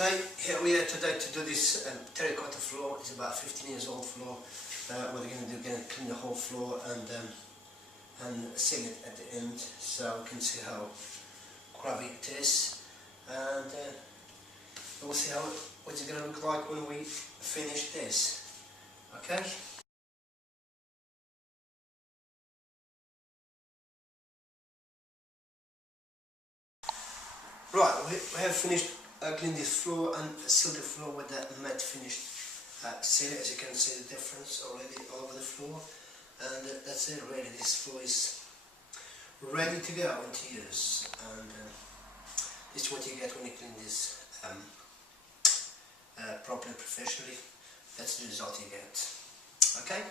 Okay, here we are today to do this terracotta floor. It's about 15 years old floor. What we're going to do, going to clean the whole floor and seal it at the end, so we can see how grubby it is, and we'll see how what's it going to look like when we finish this. Okay. Right, we have finished cleaning this floor and sealed the floor with the matte finished seal. As you can see the difference already all over the floor, and that's it really. This floor is ready to go into use, and this is what you get when you clean this properly, professionally. That's the result you get. Okay.